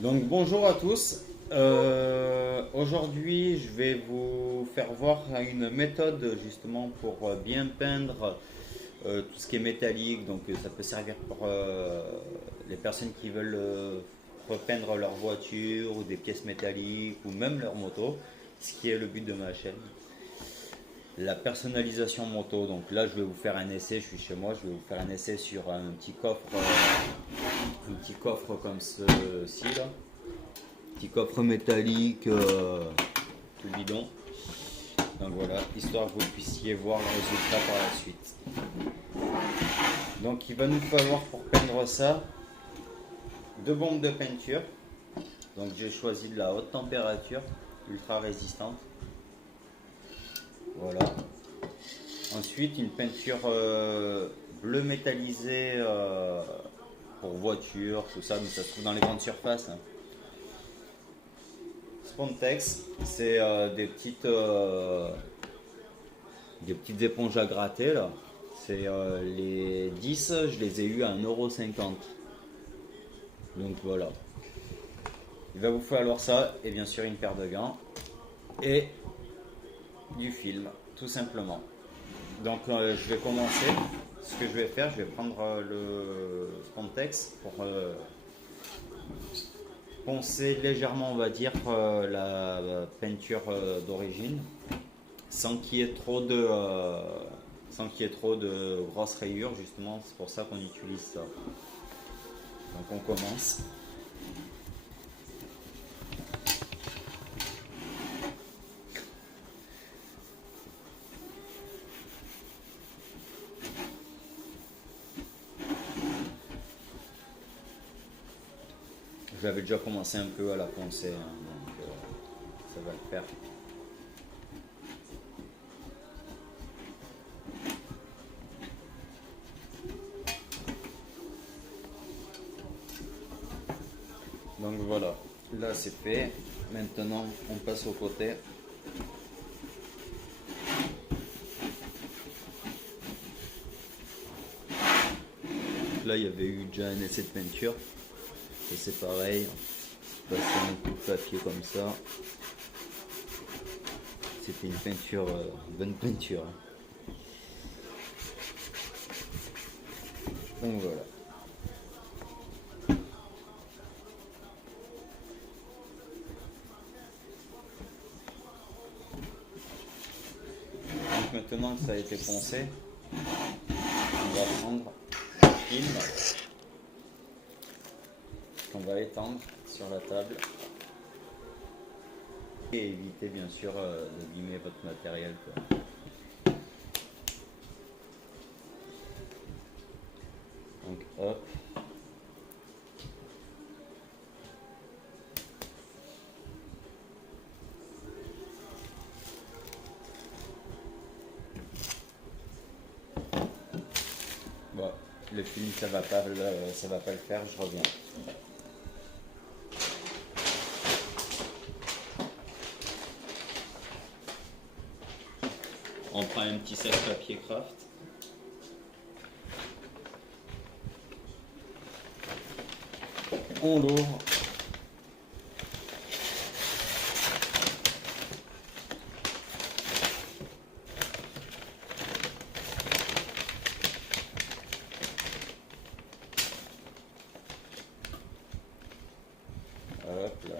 Donc bonjour à tous. Aujourd'hui, je vais vous faire voir une méthode justement pour bien peindre tout ce qui est métallique. Donc ça peut servir pour les personnes qui veulent repeindre leur voiture ou des pièces métalliques ou même leur moto, ce qui est le but de ma chaîne. La personnalisation moto. Donc là, je vais vous faire un essai. Je suis chez moi. Je vais vous faire un essai sur un petit coffre comme ceci là. Petit coffre métallique, tout bidon. Donc voilà, histoire que vous puissiez voir le résultat par la suite. Donc il va nous falloir pour peindre ça deux bombes de peinture. Donc j'ai choisi de la haute température, ultra résistante. Voilà. Ensuite une peinture bleu métallisé pour voiture, tout ça, mais ça se trouve dans les grandes surfaces, hein. Spontex, c'est des petites éponges à gratter là. C'est les 10, je les ai eu à 1,50 €. Donc voilà. Il va vous falloir ça et bien sûr une paire de gants et du film, tout simplement. Donc je vais commencer. Ce que je vais faire, je vais prendre le Spontex pour poncer légèrement, on va dire, la peinture d'origine sans qu'il y ait sans qu'il y ait trop de grosses rayures, justement, c'est pour ça qu'on utilise ça. Donc on commence. J'avais déjà commencé un peu à la poncer, hein, donc ça va le faire. Donc voilà, là c'est fait. Maintenant on passe au côté. Là il y avait eu déjà un essai de peinture. Et c'est pareil, passer un coup de papier comme ça. C'était une peinture, bonne peinture, hein. Donc voilà. Donc maintenant que ça a été poncé, on va prendre un film qu'on va étendre sur la table et éviter bien sûr d'abîmer votre matériel, quoi. Donc hop. Bon, le film ça va pas le faire, je reviens. On prend un petit sac papier craft. On l'ouvre. Hop là.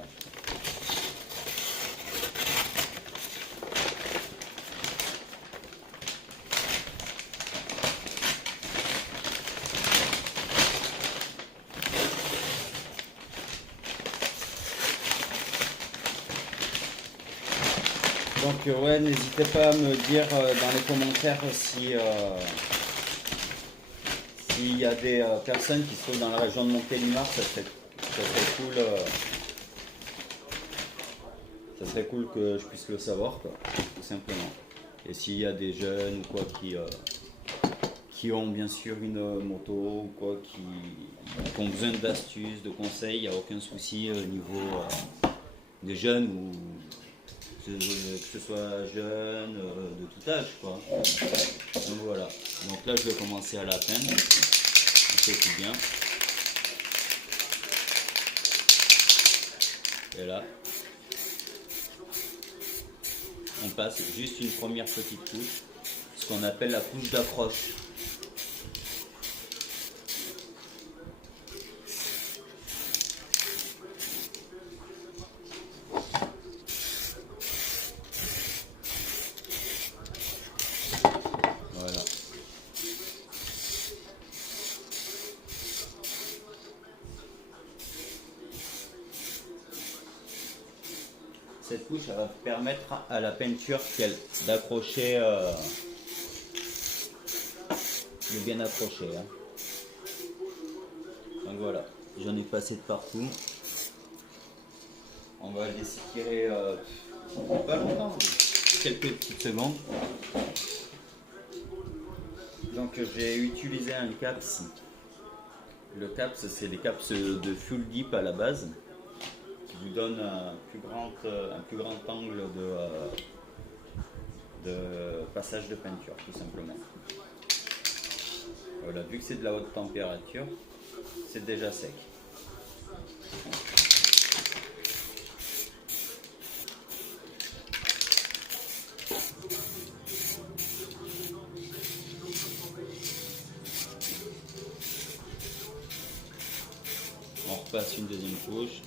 Donc ouais, n'hésitez pas à me dire dans les commentaires si s'il y a des personnes qui se trouvent dans la région de Montélimar, ça serait cool, ça serait cool que je puisse le savoir, quoi, tout simplement. Et s'il y a des jeunes ou quoi qui ont bien sûr une moto ou quoi, qui ont besoin d'astuces, de conseils, il n'y a aucun souci au niveau des jeunes ou que ce soit jeune, de tout âge, quoi. Donc voilà. Donc là, je vais commencer à la peindre. On fait tout bien. Et là, on passe juste une première petite couche, ce qu'on appelle la couche d'accroche. Voilà. Cette couche elle va permettre à la peinture d'accrocher, de bien accrocher. Hein. Donc voilà, j'en ai passé de partout. On va laisser tirer pas longtemps, quelques petites secondes. Donc j'ai utilisé un caps. Le caps, c'est des caps de full dip à la base, qui vous donne un plus grand angle de passage de peinture, tout simplement. Voilà, vu que c'est de la haute température, c'est déjà sec. On repasse une deuxième couche.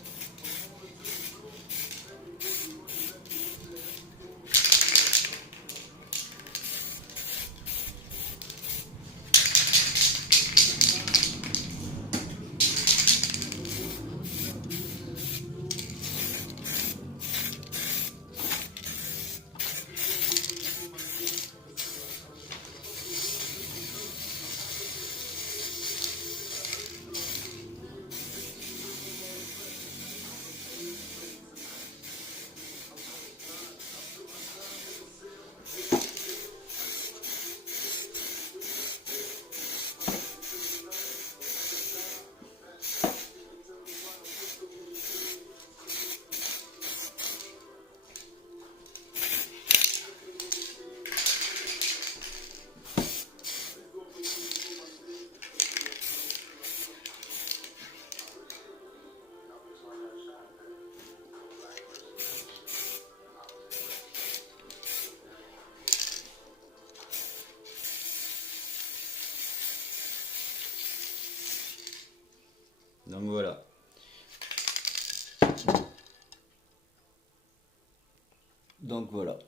Donc voilà. Donc voilà.